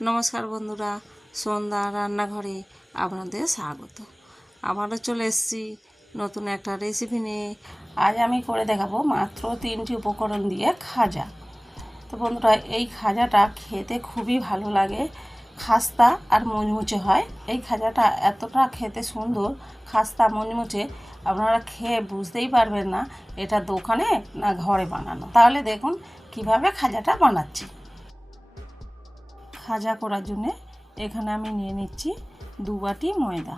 নমস্কার বন্ধুরা, সন্ধ্যা রান্নাঘরে আপনাদের স্বাগত। আবারও চলে এসেছি নতুন একটা রেসিপি নিয়ে। আজ আমি করে দেখাবো মাত্র 3টি উপকরণ দিয়ে খাজা। তো বন্ধুরা, এই খাজাটা খেতে খুবই ভালো লাগে, খাস্তা আর মুচমুচে হয়। এই খাজাটা এতটা খেতে সুন্দর, খাস্তা মুচমুচে, আপনারা খেয়ে বুঝতেই পারবেন না এটা দোকানে না ঘরে বানানো। তাহলে দেখুন কিভাবে খাজাটা বানাচ্ছি। খাজা করার জন্যে এখানে আমি নিয়ে নিচ্ছি 2 বাটি ময়দা,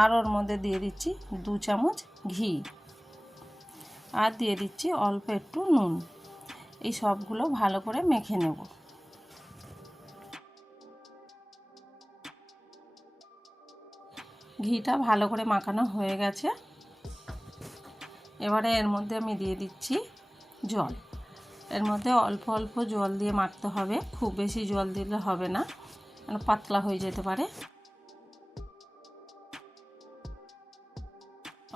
আর ওর মধ্যে দিয়ে দিচ্ছি 2 চামচ ঘি, আর দিয়ে দিচ্ছি অল্প একটু নুন। এই সবগুলো ভালো করে মেখে নেব। ঘিটা ভালো করে মাখানো হয়ে গেছে। এবারে এর মধ্যে আমি দিয়ে দিচ্ছি জল। এর মধ্যে অল্প অল্প জল দিয়ে মাখতে হবে, খুব বেশি জল দিলে হবে না, মানে পাতলা হয়ে যেতে পারে।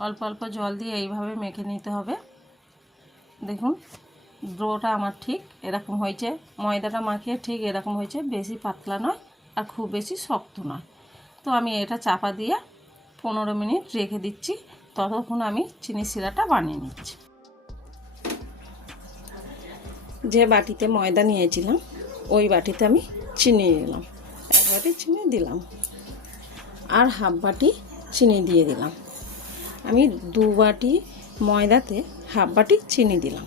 অল্প অল্প জল দিয়ে এইভাবে মেখে নিতে হবে। দেখুন ডোটা আমার ঠিক এরকম হয়েছে, ময়দাটা মাখিয়ে ঠিক এরকম হয়েছে, বেশি পাতলা নয় আর খুব বেশি শক্ত নয়। তো আমি এটা চাপা দিয়ে 15 মিনিট রেখে দিচ্ছি। ততক্ষণ আমি চিনি শিরাটা বানিয়ে নিচ্ছি। যে বাটিতে ময়দা নিয়েছিলাম ওই বাটিতে আমি চিনি দিলাম, 1 বাটি চিনি দিলাম, আর হাফ বাটি চিনি দিয়ে দিলাম। আমি 2 বাটি ময়দাতে হাফ বাটি চিনি দিলাম।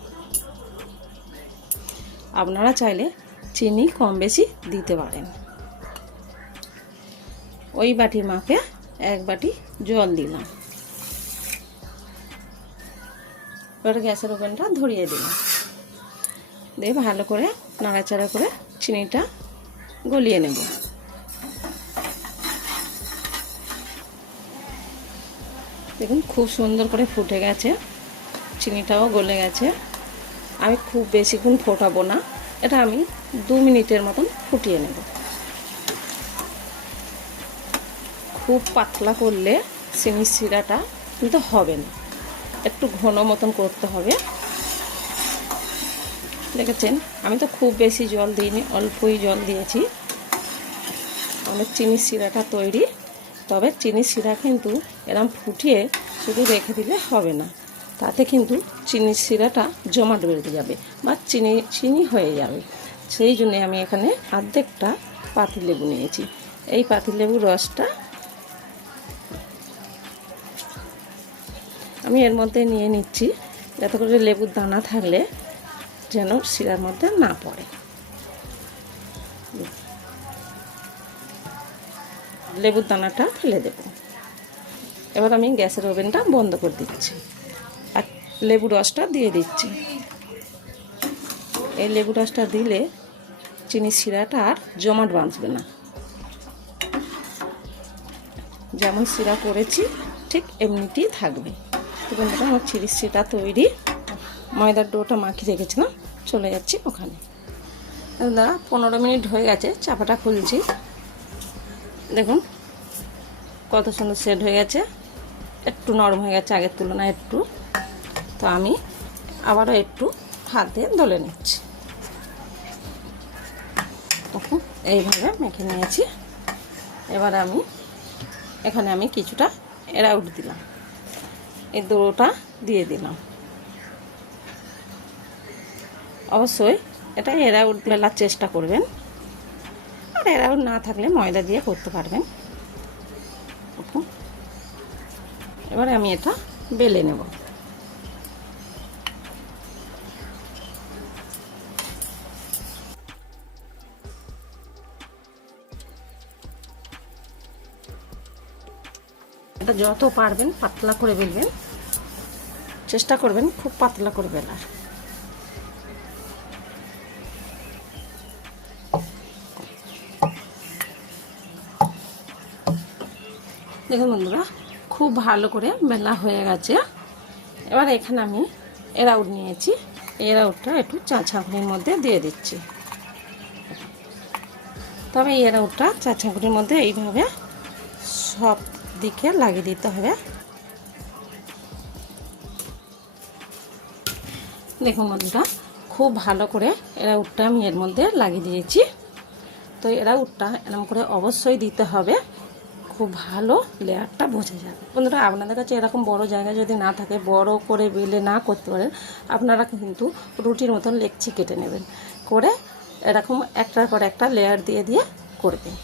আপনারা চাইলে চিনি কম বেশি দিতে পারেন। ওই বাটির মাপে 1 বাটি জল দিলাম। এবার গ্যাসের ওভেনটা ধরিয়ে দিলাম, দিয়ে ভালো করে নাড়াচাড়া করে চিনিটা গলিয়ে নেব। দেখুন খুব সুন্দর করে ফুটে গেছে, চিনিটাও গলে গেছে। আমি খুব বেশিক্ষণ ফোটাবো না, এটা আমি 2 মিনিটের মতন ফুটিয়ে নেব। খুব পাতলা করলে চিনির শিরাটা কিন্তু হবে না, একটু ঘন মতন করতে হবে। দেখেছেন আমি তো খুব বেশি জল দিইনি, অল্পই জল দিয়েছি। আমাদের চিনির শিরাটা তৈরি। তবে চিনির শিরা কিন্তু এরকম ফুটিয়ে শুধু রেখে দিলে হবে না, তাতে কিন্তু চিনির শিরাটা জমাট বেঁধে যাবে বা চিনি হয়ে যাবে। সেই জন্যে আমি এখানে অর্ধেকটা পাতিলেবু নিয়েছি। এই পাতিলেবুর রসটা আমি এর মধ্যে নিয়ে নিচ্ছি, যাতে করে লেবুর দানা থাকলে যেন শিরার মধ্যে না পড়ে। লেবুর দানাটা ফেলে দেব। এবার আমি গ্যাসের ওভেনটা বন্ধ করে দিচ্ছি আর লেবু রসটা দিয়ে দিচ্ছি। এই লেবু রসটা দিলে চিনির শিরাটা আর জমাট বাঁধবে না। যেমন শিরা করেছি ঠিক এমনিতেই থাকবে। দেখুন আমার চিনির শিরা তৈরি। ময়দার ডোটা মাখিয়ে রেখেছিলাম, চলে যাচ্ছি ওখানে। দাদা 15 মিনিট হয়ে গেছে, চাপাটা খুলছি। দেখুন কত সুন্দর সেট হয়ে গেছে, একটু নরম হয়ে গেছে আগের তুলনায় একটু। তো আমি আবারও একটু হাত দিয়ে দলে নিচ্ছি। দেখুন এইভাবে মেখে নিয়েছি। এবার এখানে আমি কিছুটা এরাউট দিলাম, এই ডোটা দিয়ে দিলাম। অবশ্যই এটা এরাউট বেলার চেষ্টা করবেন, আর এরাউট না থাকলে ময়দা দিয়ে করতে পারবেন। এবারে আমি এটা বেলে নেব। এটা যত পারবেন পাতলা করে বেলবেন, চেষ্টা করবেন খুব পাতলা করে বেলার। দেখুন বন্ধুরা খুব ভালো করে বেলা হয়ে গেছে। এবার এখানে আমি এরাউট নিয়েছি, এরাউটটা একটু চা ছাঁকুনির মধ্যে দিয়ে দিচ্ছি। তবে এই এরাউটটা চা ছাঁকুনির মধ্যে এইভাবে সব দিকে লাগিয়ে দিতে হবে। দেখুন বন্ধুরা খুব ভালো করে এরা উটটা আমি এর মধ্যে লাগিয়ে দিয়েছি। তো এরা উটটা এরকম করে অবশ্যই দিতে হবে, খুব ভালো লেয়ারটা বোঝা যাবে। বন্ধুরা, আপনাদের কাছে এরকম বড় জায়গা যদি না থাকে, বড় করে বেলে না করতে পারেন, আপনারা কিন্তু রুটির মতন লেকচি কেটে নেবেন, করে এরকম একটার পর একটা লেয়ার দিয়ে দিয়ে করবেন।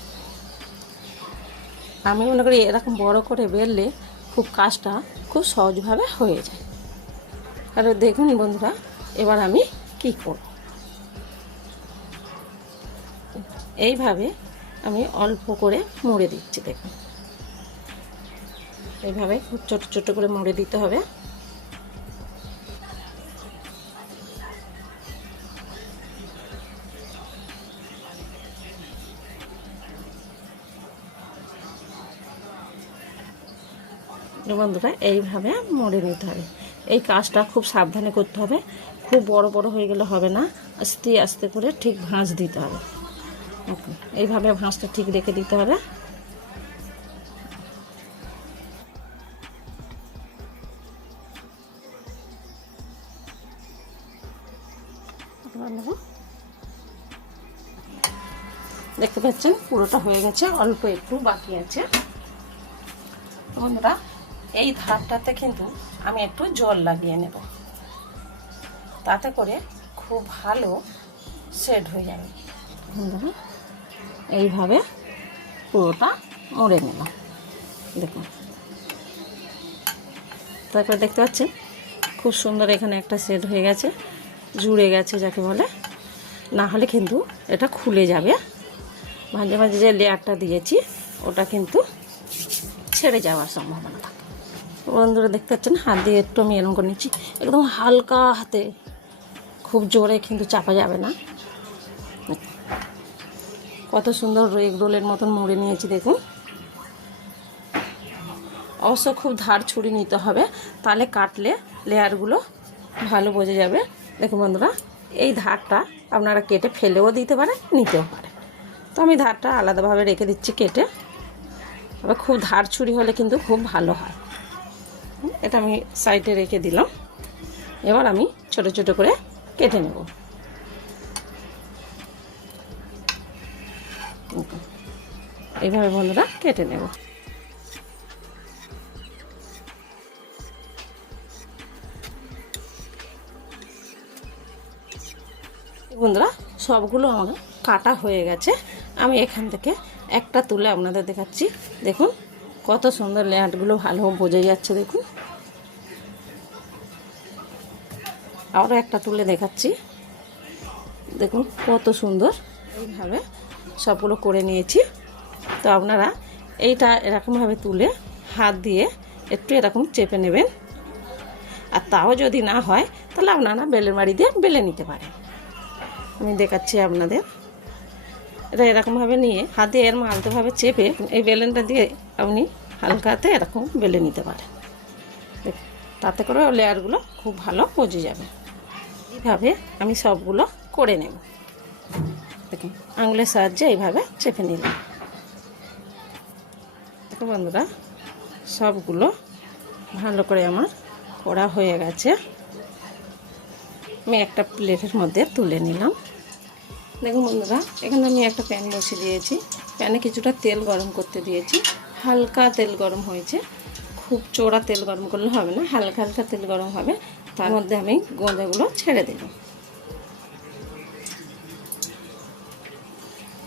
আমি মনে করি এরকম বড় করে বেললে খুব কাজটা খুব সহজভাবে হয়ে যায়। আর দেখুন বন্ধুরা, এবার আমি কি করব, এইভাবে আমি অল্প করে মুড়ে দিচ্ছি। দেখুন, এইভাবে খুব ছোট ছোট করে মুড়ে দিতে হবে। বন্ধুরা, এইভাবে মুড়ে নিতে হবে। এই কাজটা খুব সাবধানে করতে হবে, খুব বড় বড় হয়ে গেলে হবে না, আস্তে আস্তে করে ঠিক ভাঁজ দিতে হবে। এইভাবে ভাঁজটা ঠিক রেখে দিতে হবে। দেখতে পাচ্ছেন পুরোটা হয়ে গেছে, অল্প একটু বাকি আছে। বন্ধুরা, এই ধারটাতে কিন্তু আমি একটু জল লাগিয়ে নেব, তাতে করে খুব ভালো সেট হয়ে যাবে। বন্ধুরা, এইভাবে পুরোটা মুড়ে নিলাম। দেখুন, তারপরে দেখতে পাচ্ছেন খুব সুন্দর এখানে একটা সেট হয়ে গেছে, জুড়ে গেছে যাকে বলে। না হলে কিন্তু এটা খুলে যাবে, মাঝে মাঝে যে লেয়ারটা দিয়েছি ওটা কিন্তু ছেড়ে যাওয়ার সম্ভাবনা থাকে। বন্ধুরা, দেখতে পাচ্ছেন হাত দিয়ে একটু আমি এরকম করে নিচ্ছি, একদম হালকা হাতে, খুব জোরে কিন্তু চাপা যাবে না। কত সুন্দর এগ রোলের মতন মুড়ে নিয়েছি দেখুন। অবশ্য খুব ধার ছুরি নিতে হবে, তাহলে কাটলে লেয়ারগুলো ভালো বোঝা যাবে। দেখুন বন্ধুরা, এই ধারটা আপনারা কেটে ফেলেও দিতে পারেন, নিতেও পারেন। তো আমি ধারটা আলাদাভাবে রেখে দিচ্ছি কেটে। তবে খুব ধার ছুরি হলে কিন্তু খুব ভালো হয়। এটা আমি সাইডে রেখে দিলাম। এবার আমি ছোট ছোট করে কেটে নেব। এইভাবে বন্ধুরা কেটে নেব। বন্ধুরা, সবগুলো আমার কাটা হয়ে গেছে। আমি এখান থেকে একটা তুলে আপনাদের দেখাচ্ছি। দেখুন কত সুন্দর লেয়ারগুলো ভালো বোঝা যাচ্ছে। দেখুন, আরও একটা তুলে দেখাচ্ছি। দেখুন কত সুন্দর, এইভাবে সবগুলো করে নিয়েছি। তো আপনারা এইটা এরকমভাবে তুলে হাত দিয়ে একটু এরকম চেপে নেবেন। আর তাও যদি না হয় তাহলে আপনারা বেলের মাড়ি দিয়ে বেলে নিতে পারেন। আমি দেখাচ্ছি আপনাদের। এটা এরকমভাবে নিয়ে হাতে এরকম আলতোভাবে চেপে এই বেলেনটা দিয়ে আপনি হালকাতে এরকম বেলে নিতে পারেন। তাতে করে লেয়ারগুলো খুব ভালো বোঝা যাবে। এইভাবে আমি সবগুলো করে নেব। দেখুন, আঙুলের সাহায্যে এইভাবে চেপে নিলাম। দেখুন বন্ধুরা, সবগুলো ভালো করে আমার করা হয়ে গেছে। আমি একটা প্লেটের মধ্যে তুলে নিলাম। দেখুন বন্ধুরা, এখানে আমি একটা প্যান বসিয়ে দিয়েছি। প্যানে কিছুটা তেল গরম করতে দিয়েছি। হালকা তেল গরম হয়েছে, খুব চড়া তেল গরম করলে হবে না, হালকা হালকা তেল গরম হবে। তার মধ্যে আমি গোঁজাগুলো ছেড়ে দেব।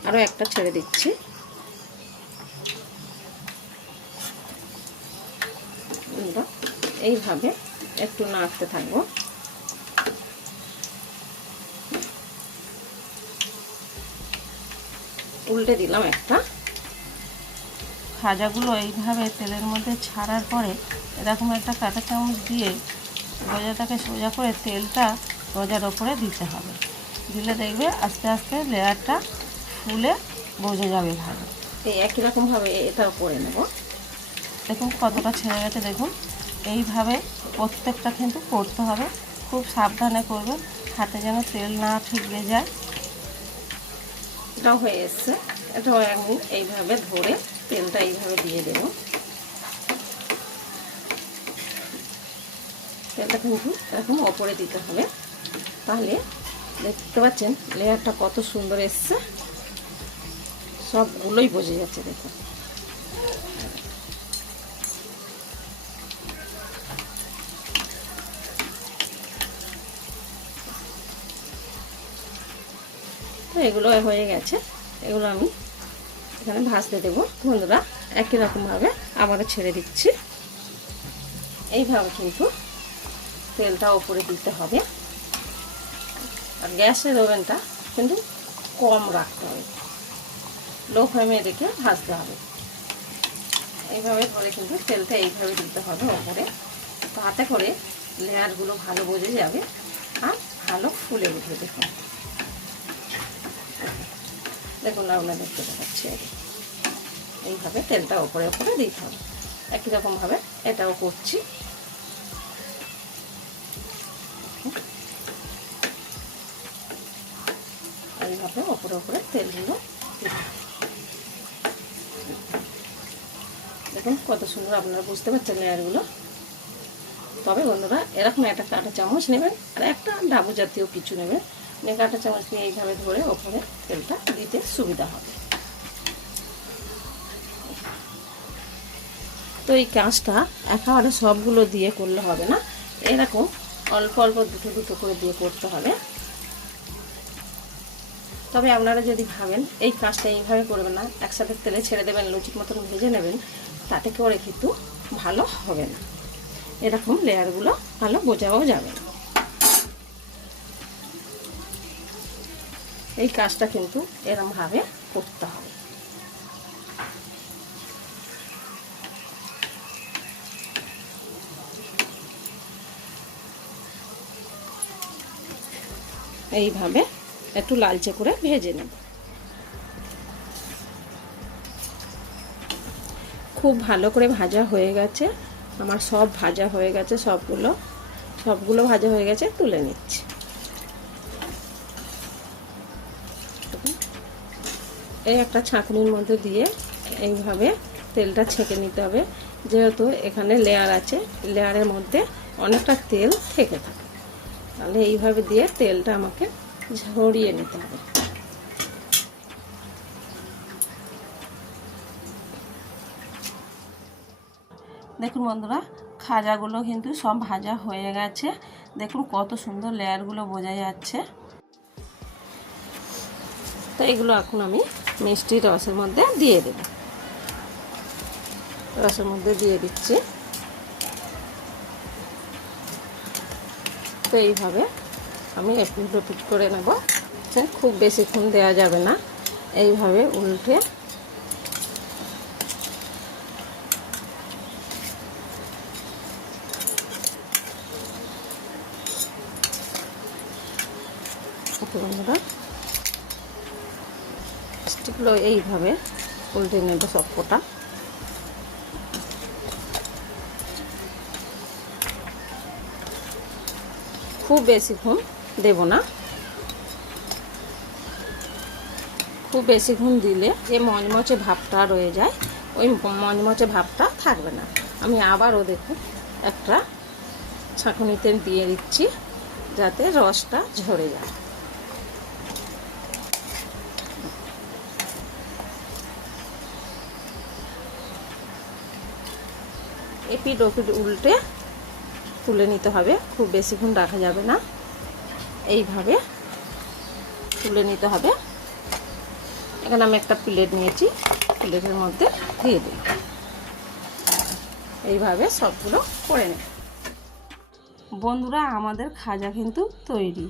আরও একটা ছেড়ে দিচ্ছি। এইভাবে একটু নাড়তে থাকবো। উল্টে দিলাম একটা। ভাজাগুলো এইভাবে তেলের মধ্যে ছাড়ার পরে এরকম একটা কাঁটা চামচ দিয়ে গজাটাকে সোজা করে তেলটা গজার ওপরে দিতে হবে। দিলে দেখবে আস্তে আস্তে লেয়ারটা ফুলে বোঝা যাবে ভালো। এই একই রকমভাবে এটাও করে নেব। দেখুন কতটা ছেড়ে গেছে। দেখুন, এইভাবে প্রত্যেকটা কিন্তু করতে হবে, খুব সাবধানে করবেন, হাতে যেন তেল না ঠিকরে যায়। এটাও হয়ে এসছে। এটাও আমি এইভাবে ধরে তেলটা এইভাবে দিয়ে দেব। তেলটা কিন্তু এরকম ওপরে দিতে হবে, তাহলে দেখতে পাচ্ছেন লেয়ারটা কত সুন্দর এসছে, সবগুলোই বোঝা যাচ্ছে। দেখুন তো এগুলো হয়ে গেছে, এগুলো আমি এখানে ভাজতে দেবো। বন্ধুরা একই রকমভাবে আবারও ছেড়ে দিচ্ছি। এইভাবে কিন্তু তেলটা ওপরে দিতে হবে, আর গ্যাসের ওভেনটা কিন্তু কম রাখতে হবে, লো ফ্লেমে রেখে ভাজতে হবে। এইভাবে করে কিন্তু তেলটা এইভাবে দিতে হবে ওপরে, তাতে করে লেয়ারগুলো ভালো বোঝা যাবে আর ভালো ফুলে উঠবে। দেখুন দেখুন আপনারা দেখতে পাচ্ছি, এইভাবে তেলটা ওপরে ওপরে দিতে হবে। একই রকমভাবে এটাও করছি। এইভাবে ওপরে ওপরে তেলগুলো দেখুন কত সুন্দর, আপনারা বুঝতে পারছেন লেয়ারগুলো। তবে বন্ধুরা এরকম একটা কাঁটা চামচ নেবেন আর একটা ডাবু জাতীয় কিছু নেবেন, কাঁটা চামচ নিয়ে এইভাবে ধরে ওপরে তেলটা দিতে সুবিধা হবে। তো এই কাজটা একেবারে সবগুলো দিয়ে করলে হবে না, এরকম অল্প অল্প দুটো দুটো করে দিয়ে করতে হবে। তবে আপনারা যদি ভাবেন এই কাজটা এইভাবে করবেন না, একসাথে তেলে ছেড়ে দেবেন, লুচির মতন ভেজে নেবেন, তাতে করে কিন্তু ভালো হবে না, এরকম লেয়ারগুলো ভালো বোঝাও যাবে না। এই কাজটা কিন্তু এরকমভাবে করতে হবে। এইভাবে একটু লালচে করে ভেজে নেব। খুব ভালো করে ভাজা হয়ে গেছে আমার, সব ভাজা হয়ে গেছে, সবগুলো ভাজা হয়ে গেছে, তুলে নিচ্ছি। এই একটা ছাঁকনির মধ্যে দিয়ে এইভাবে তেলটা ছেঁকে নিতে হবে, যেহেতু এখানে লেয়ার আছে, লেয়ারের মধ্যে অনেকটা তেল থেকে থাকে, তাহলে এইভাবে দিয়ে তেলটা আমাকে ঝরিয়ে নিতে হবে। দেখুন বন্ধুরা খাজাগুলো কিন্তু সব ভাজা হয়ে গেছে, দেখুন কত সুন্দর লেয়ারগুলো বোঝা যাচ্ছে। তো এগুলো এখন আমি মিষ্টি রসের মধ্যে দিয়ে দেব, রসের মধ্যে দিয়ে দিচ্ছি। তো এইভাবে আমি একটু পিট করে নেব, খুব বেশিক্ষণ দেওয়া যাবে না, এইভাবে উল্টে বন্ধুরা স্টিকগুলো এইভাবে উল্টে নেব সবকটা। খুব বেশিক্ষণ দেব না, খুব বেশিক্ষণ দিলে যে মচমচে ভাবটা রয়ে যায় ওই মচমচে ভাবটা থাকবে না। আমি আবারও দেখুন একটা ছাঁকুনিতে দিয়ে দিচ্ছি যাতে রসটা ঝরে যায়। এপিট ওপিট উল্টে তুলে নিতে হবে, খুব বেশিক্ষণ রাখা যাবে না, এইভাবে তুলে নিতে হবে। এখানে আমি একটা প্লেট নিয়েছি, প্লেটের মধ্যে দিয়ে দিই, এইভাবে সবগুলো করে নেব। বন্ধুরা আমাদের খাজা কিন্তু তৈরি।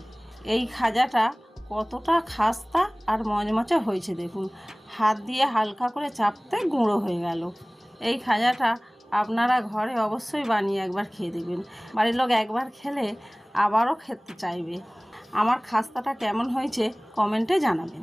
এই খাজাটা কতটা খাস্তা আর মচমচে হয়েছে দেখুন, হাত দিয়ে হালকা করে চাপতে গুঁড়ো হয়ে গেল। এই খাজাটা আপনারা ঘরে অবশ্যই বানিয়ে একবার খেয়ে দেখবেন, বাড়ির লোক একবার খেলে আবারও খেতে চাইবে। আমার খাস্তাটা কেমন হয়েছে কমেন্টে জানাবেন।